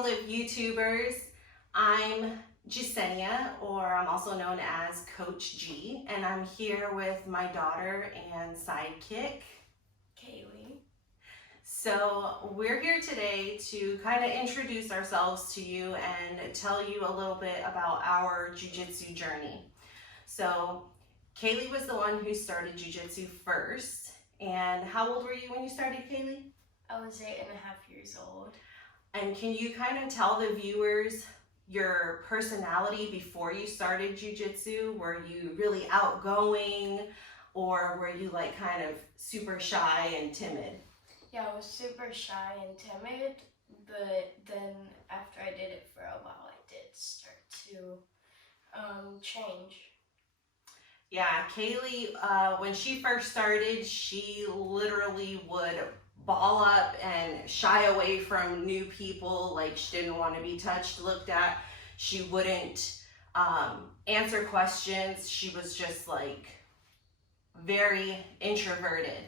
world of YouTubers. I'm Gisenia, or I'm also known as Coach G, and I'm here with my daughter and sidekick, Kaylee. So we're here today to kind of introduce ourselves to you and tell you a little bit about our Jiu Jitsu journey. So Kaylee was the one who started Jiu Jitsu first. And how old were you when you started, Kaylee? I was 8.5 years old. And can you kind of tell the viewers your personality before you started Jiu Jitsu? Were you really outgoing, or were you like kind of super shy and timid? Yeah, I was super shy and timid, but then after I did it for a while, I did start to change. Yeah, Kaylee, when she first started, she literally would ball up and shy away from new people. Like, she didn't want to be touched, looked at. She wouldn't answer questions. She was just like very introverted.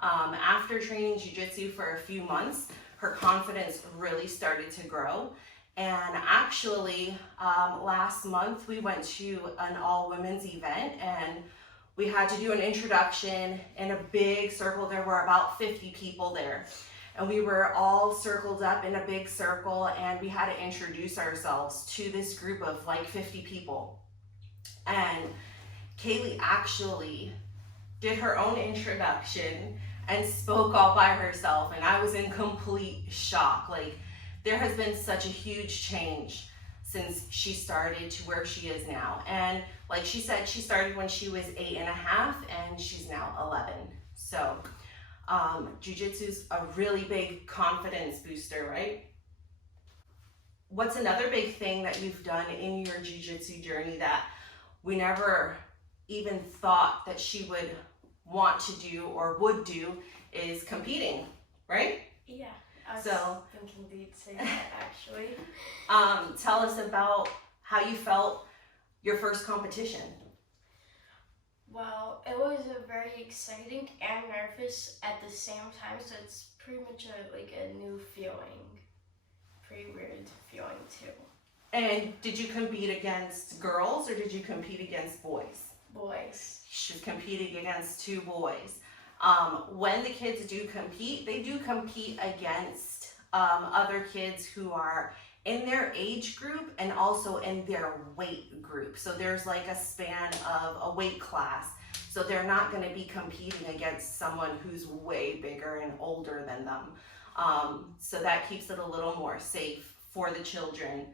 After training Jiu-Jitsu for a few months, her confidence really started to grow. And actually, last month we went to an all-women's event and we had to do an introduction in a big circle. There were about 50 people there. And we were all circled up in a big circle and we had to introduce ourselves to this group of like 50 people. And Kaylee actually did her own introduction and spoke all by herself, and I was in complete shock. Like, there has been such a huge change since she started to where she is now. And like she said, she started when she was 8.5 and she's now 11. So Jiu-Jitsu's a really big confidence booster, right? What's another big thing that you've done in your Jiu-Jitsu journey that we never even thought that she would want to do or would do is competing, right? Yeah, I was So, thinking you'd say that actually. Tell us about how you felt your first competition. Well, it was a very exciting and nervous at the same time, so it's pretty much a new feeling. Pretty weird feeling too. And did you compete against girls or did you compete against boys? Boys. She's competing against 2 boys. When the kids do compete, they do compete against other kids who are in their age group and also in their weight group. So there's like a span of a weight class. So they're not going to be competing against someone who's way bigger and older than them. So that keeps it a little more safe for the children.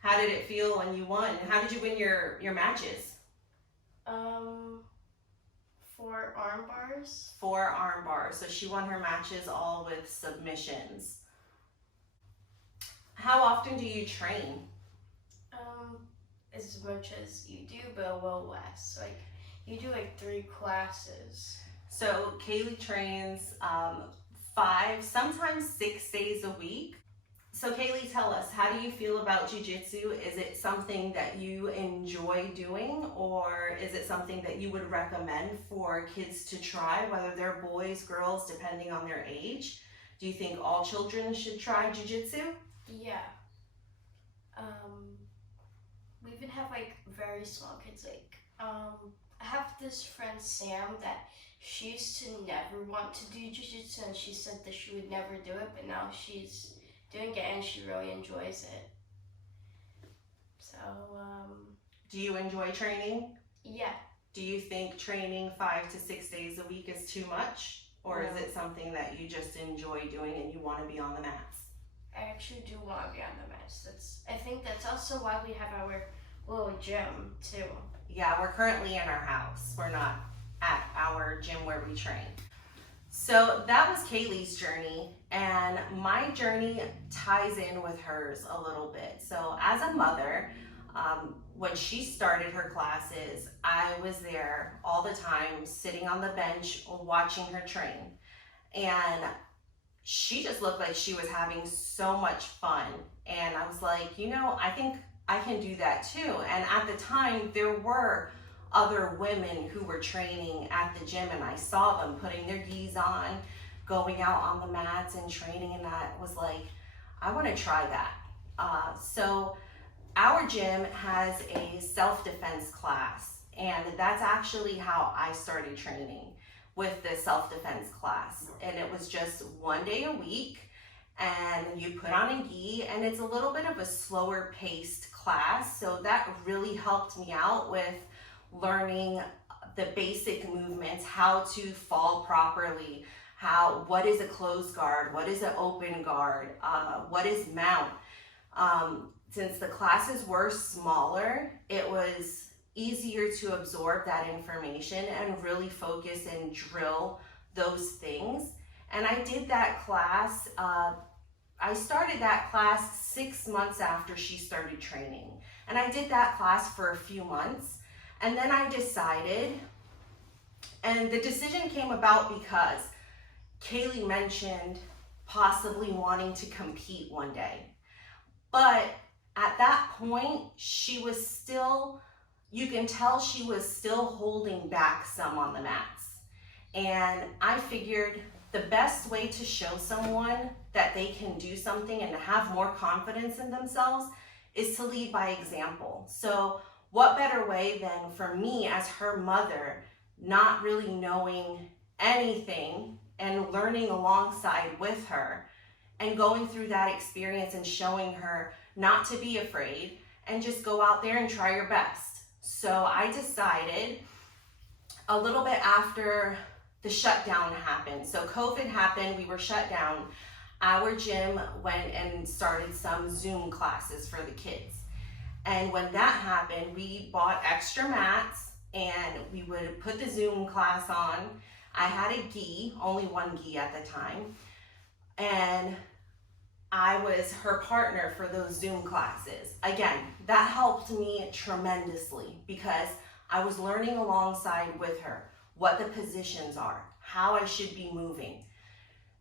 How did it feel when you won? How did you win your matches? 4 arm bars. 4 arm bars. So she won her matches all with submissions. How often do you train? As much as you do, but a little less. Like, you do like 3 classes. So Kaylee trains 5, sometimes 6 days a week. So Kaylee, tell us, how do you feel about Jiu-Jitsu? Is it something that you enjoy doing, or is it something that you would recommend for kids to try, whether they're boys, girls, depending on their age? Do you think all children should try Jiu-Jitsu? Yeah. We even have like very small kids. Like, I have this friend Sam that she used to never want to do Jiu-Jitsu, and she said that she would never do it, but now she's doing it and she really enjoys it. So, Do you enjoy training? yeah. Do you think training 5 to 6 days a week is too much? Or No. is it something that you just enjoy doing and you want to be on the mats? I actually do want to be on the mats. I think that's also why we have our little gym too. Yeah, we're currently in our house. We're not at our gym where we train. So that was Kaylee's journey, and my journey ties in with hers a little bit. So as a mother, when she started her classes, I was there all the time, sitting on the bench, watching her train. And she just looked like she was having so much fun. And I was like, you know, I think I can do that too. And at the time, there were other women who were training at the gym, and I saw them putting their gis on, going out on the mats and training, and that was like, I want to try that. So our gym has a self-defense class, and that's actually how I started training, with the self-defense class. And it was just 1 day a week, and you put on a gi, and it's a little bit of a slower paced class. So that really helped me out with learning the basic movements, how to fall properly, what is a closed guard, what is an open guard, what is mount. Since the classes were smaller, it was easier to absorb that information and really focus and drill those things. And I did that class, I started that class 6 months after she started training. And I did that class for a few months. And then I decided, and the decision came about because Kaylee mentioned possibly wanting to compete one day. But at that point, she was still, you can tell she was still holding back some on the mats. And I figured the best way to show someone that they can do something and to have more confidence in themselves is to lead by example. So what better way than for me as her mother, not really knowing anything and learning alongside with her and going through that experience and showing her not to be afraid and just go out there and try your best. So I decided a little bit after the shutdown happened. So COVID happened, we were shut down. Our gym went and started some Zoom classes for the kids. And when that happened, we bought extra mats and we would put the Zoom class on. I had a gi, only one gi at the time. And I was her partner for those Zoom classes. Again, that helped me tremendously because I was learning alongside with her what the positions are, how I should be moving.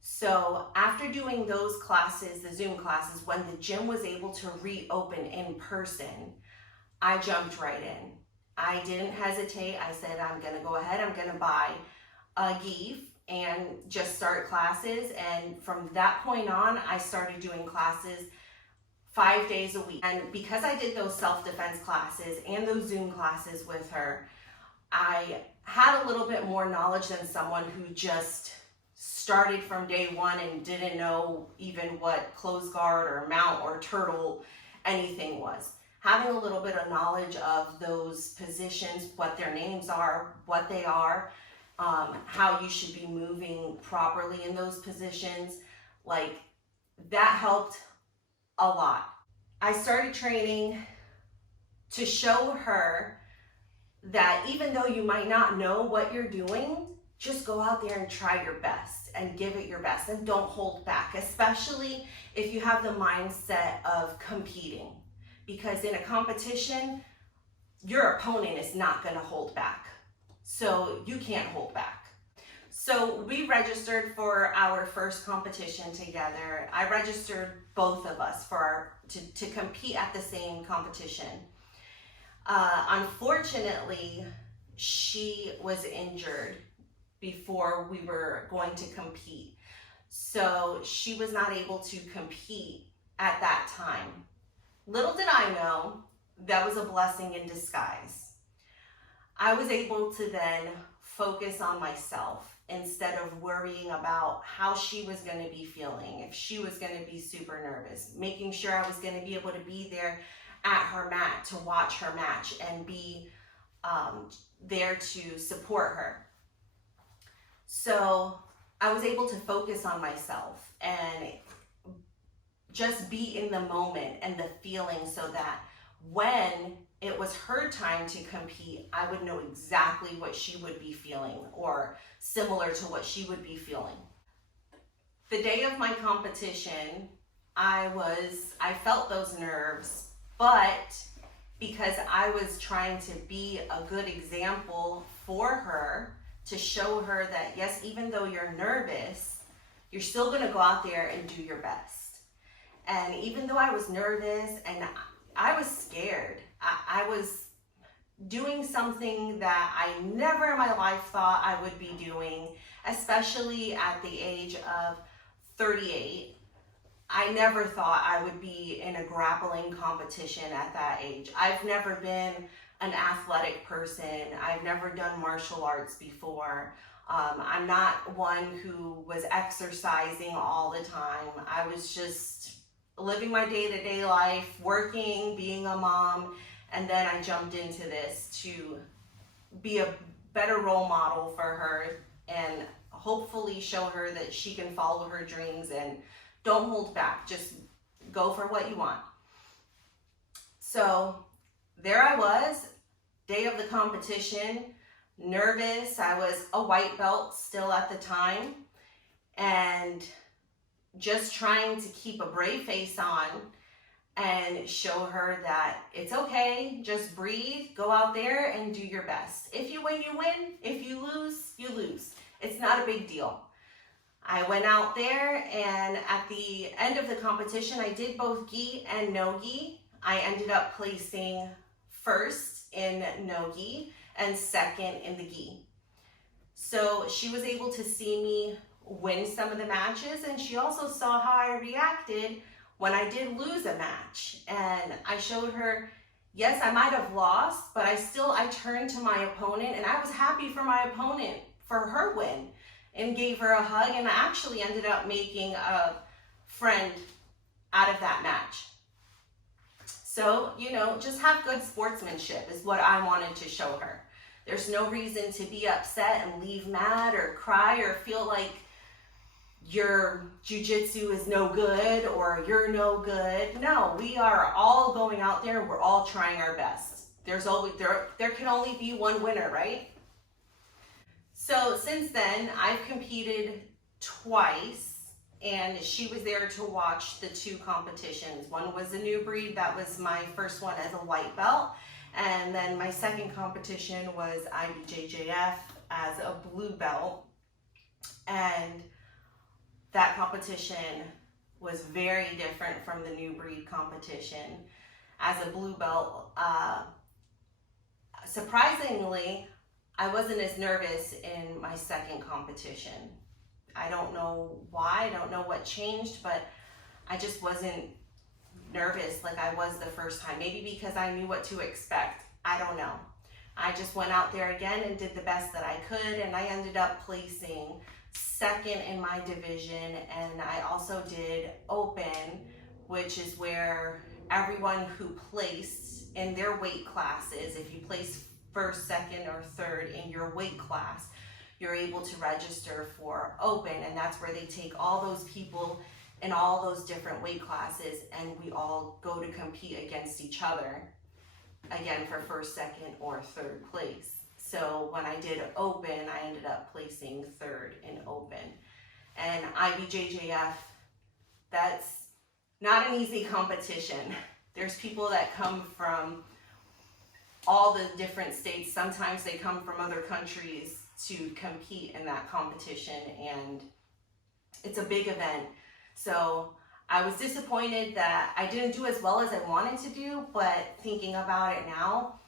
So after doing those classes, the Zoom classes, when the gym was able to reopen in person, I jumped right in. I didn't hesitate. I said, I'm gonna go ahead, I'm gonna buy a gi and just start classes. And from that point on, I started doing classes 5 days a week. And because I did those self-defense classes and those Zoom classes with her, I had a little bit more knowledge than someone who just started from day one and didn't know even what closed guard or mount or turtle anything was. Having a little bit of knowledge of those positions, what their names are, what they are, how you should be moving properly in those positions, like that helped a lot. I started training to show her that even though you might not know what you're doing, just go out there and try your best and give it your best and don't hold back, especially if you have the mindset of competing. Because in a competition, your opponent is not going to hold back. So you can't hold back. So we registered for our first competition together. I registered both of us to compete at the same competition. Unfortunately, she was injured before we were going to compete. So she was not able to compete at that time. Little did I know, that was a blessing in disguise. I was able to then focus on myself instead of worrying about how she was going to be feeling, if she was going to be super nervous, making sure I was going to be able to be there at her mat to watch her match and be there to support her. So I was able to focus on myself and just be in the moment and the feeling so that when it was her time to compete, I would know exactly what she would be feeling or similar to what she would be feeling. The day of my competition, I felt those nerves, but because I was trying to be a good example for her, to show her that yes, even though you're nervous, you're still gonna go out there and do your best. And even though I was nervous and I was scared, I was doing something that I never in my life thought I would be doing, especially at the age of 38. I never thought I would be in a grappling competition at that age. I've never been an athletic person. I've never done martial arts before. I'm not one who was exercising all the time. I was just living my day-to-day life, working, being a mom, and then I jumped into this to be a better role model for her and hopefully show her that she can follow her dreams and don't hold back. Just go for what you want. So there I was, day of the competition, nervous. I was a white belt still at the time and just trying to keep a brave face on and show her that it's okay, just breathe, go out there and do your best. If you win, you win. If you lose, you lose. It's not a big deal. I went out there and at the end of the competition, I did both gi and no gi. I ended up placing first in no gi and second in the gi. So she was able to see me win some of the matches, and she also saw how I reacted when I did lose a match. And I showed her, yes, I might have lost, but I turned to my opponent and I was happy for my opponent for her win and gave her a hug, and I actually ended up making a friend out of that match. So, just have good sportsmanship is what I wanted to show her. There's no reason to be upset and leave mad or cry or feel like your jiu-jitsu is no good or you're no good. No, we are all going out there and we're all trying our best. There's always there can only be one winner, right? So since then, I've competed twice, and she was there to watch the two competitions. One was a new breed, that was my first one as a white belt, and then my second competition was IBJJF as a blue belt, and that competition was very different from the new breed competition. As a blue belt, surprisingly, I wasn't as nervous in my second competition. I don't know why, I don't know what changed, but I just wasn't nervous like I was the first time. Maybe because I knew what to expect. I don't know. I just went out there again and did the best that I could, and I ended up placing second in my division, and I also did open, which is where everyone who placed in their weight classes, if you place first, second, or third in your weight class, you're able to register for open, and that's where they take all those people in all those different weight classes and we all go to compete against each other, again for first, second, or third place. So when I did open, I ended up placing third in open. And IBJJF, that's not an easy competition. There's people that come from all the different states. Sometimes they come from other countries to compete in that competition, and it's a big event. So I was disappointed that I didn't do as well as I wanted to do, but thinking about it now,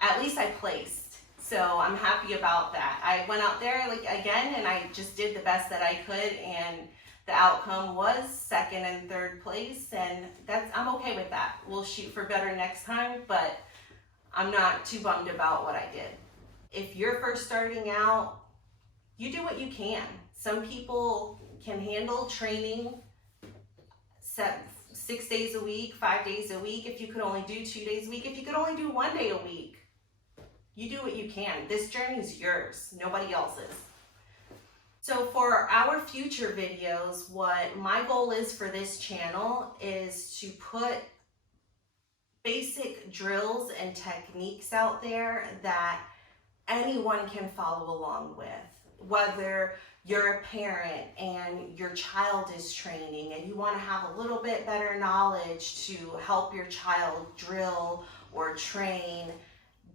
at least I placed. So I'm happy about that. I went out there again and I just did the best that I could, and the outcome was second and third place, and I'm okay with that. We'll shoot for better next time, but I'm not too bummed about what I did. If you're first starting out, you do what you can. Some people can handle training 6 days a week, 5 days a week. If you could only do 2 days a week, if you could only do 1 day a week, you do what you can. This journey is yours, nobody else's. So for our future videos, what my goal is for this channel is to put basic drills and techniques out there that anyone can follow along with. Whether you're a parent and your child is training and you want to have a little bit better knowledge to help your child drill or train,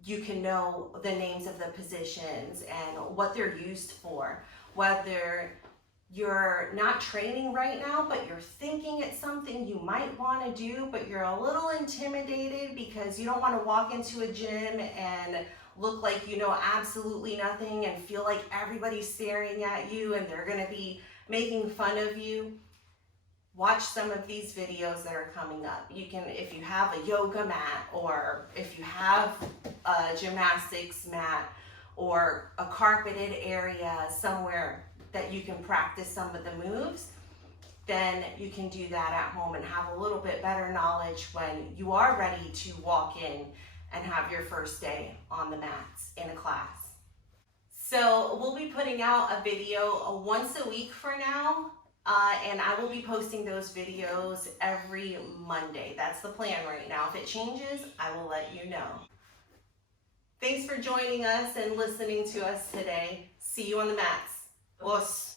you can know the names of the positions and what they're used for. Whether you're not training right now, but you're thinking it's something you might want to do, but you're a little intimidated because you don't want to walk into a gym and look like you know absolutely nothing and feel like everybody's staring at you and they're going to be making fun of you. watch some of these videos that are coming up. You can, if you have a yoga mat, or if you have a gymnastics mat, or a carpeted area somewhere that you can practice some of the moves, then you can do that at home and have a little bit better knowledge when you are ready to walk in and have your first day on the mats in a class. So we'll be putting out a video once a week for now, and I will be posting those videos every Monday. That's the plan right now. If it changes, I will let you know. Thanks for joining us and listening to us today. See you on the mats. Os.